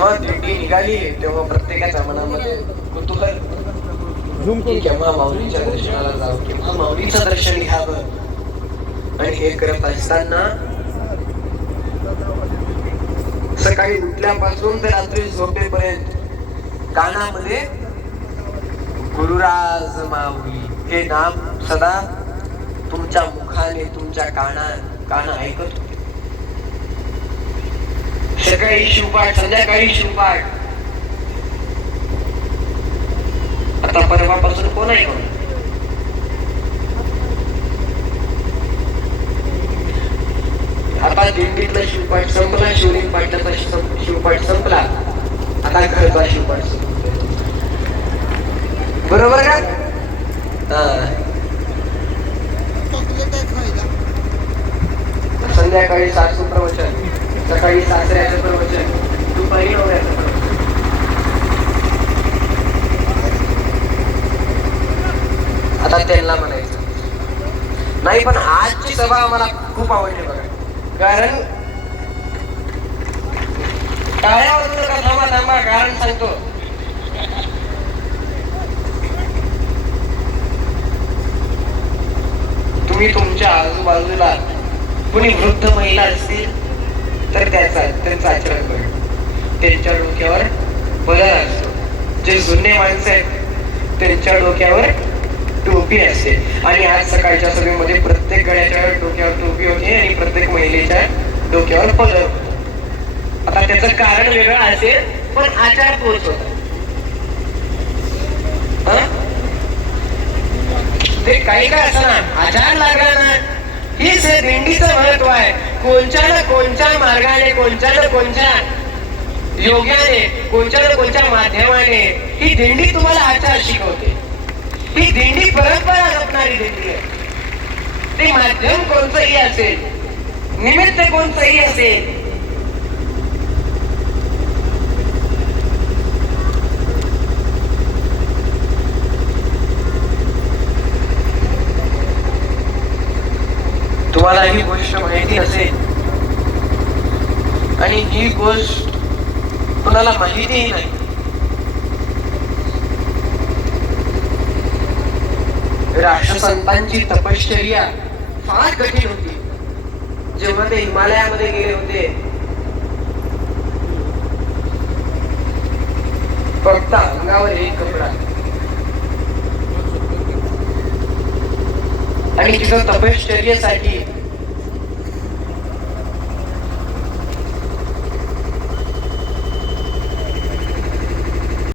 जेव्हा दिंडी निघाली तेव्हा प्रत्येकाच्या मनामध्ये कुतूहल, केव्हा माऊलीच्या दर्शनाला जावं, केव्हा माऊलीचं दर्शन घ्यावं. आणि हे करत असताना सकाळी उठल्यापासून ते रात्री झोपेपर्यंत कानामध्ये गुरुराज माऊली हे नाम सदा तुमच्या मुखाने, तुमच्या कान ऐकत होते. सकाळी शिवपाठ, संध्याकाळी शिवपाठ. आता परवापासून कोण ऐकून? आता दिंडीतला शिवपाठ संपला, शिवलिंग पाटलाचा शिवपाठ संपला, आता घरचा शिवपाठ संपला. बरोबर का? संध्याकाळी सासू प्रवचन, सकाळी सासऱ्याचं प्रवचन, दुपारी नवऱ्याचं प्रवचन. आता त्यांना म्हणायचं नाही, पण आजची सभा मला खूप आवडली बघा. कारण टाळ्या वाजवू नका, थांबा थांबा, कारण सांगतो. तुम्ही तुमच्या आजूबाजूला कुणी वृद्ध महिला असतील तर त्यांचं आचरण करा. त्यांच्या डोक्यावर बदल असतो. जे जुने माणसं आहेत त्यांच्या डोक्यावर टोपी असते. आणि आज सकाळच्या सभेमध्ये प्रत्येक गड्याच्या डोक्यावर टोपी होती आणि प्रत्येक महिलेच्या डोक्यावर पदर होता. आता त्याचं कारण वेगळं असेल, पण आचार तोच होता. ते काही काय असं ना, आचार लागला ना, हीच हे दिंडीचं महत्व आहे. कोणत्या ना कोणत्या मार्गाने, कोणत्या ना कोणत्या योग्याने, कोणत्या ना कोणत्या माध्यमाने ही दिंडी तुम्हाला आचार शिकवते. ही दिंडी परंपरा जपणारी दिंडी आहे. ते माध्यम कोणतंही असेल, निमित्त कोणतंही असेल, तुम्हाला ही गोष्ट माहिती असेल आणि ही गोष्ट कुणाला माहितीही नाही. राष्ट्रसंतांची तपश्चर्या फार कठीण होती. जेव्हा ते हिमालयामध्ये गेले होते, फक्त अंगावर एक कपडा आणि तिथं तपश्चर्येसाठी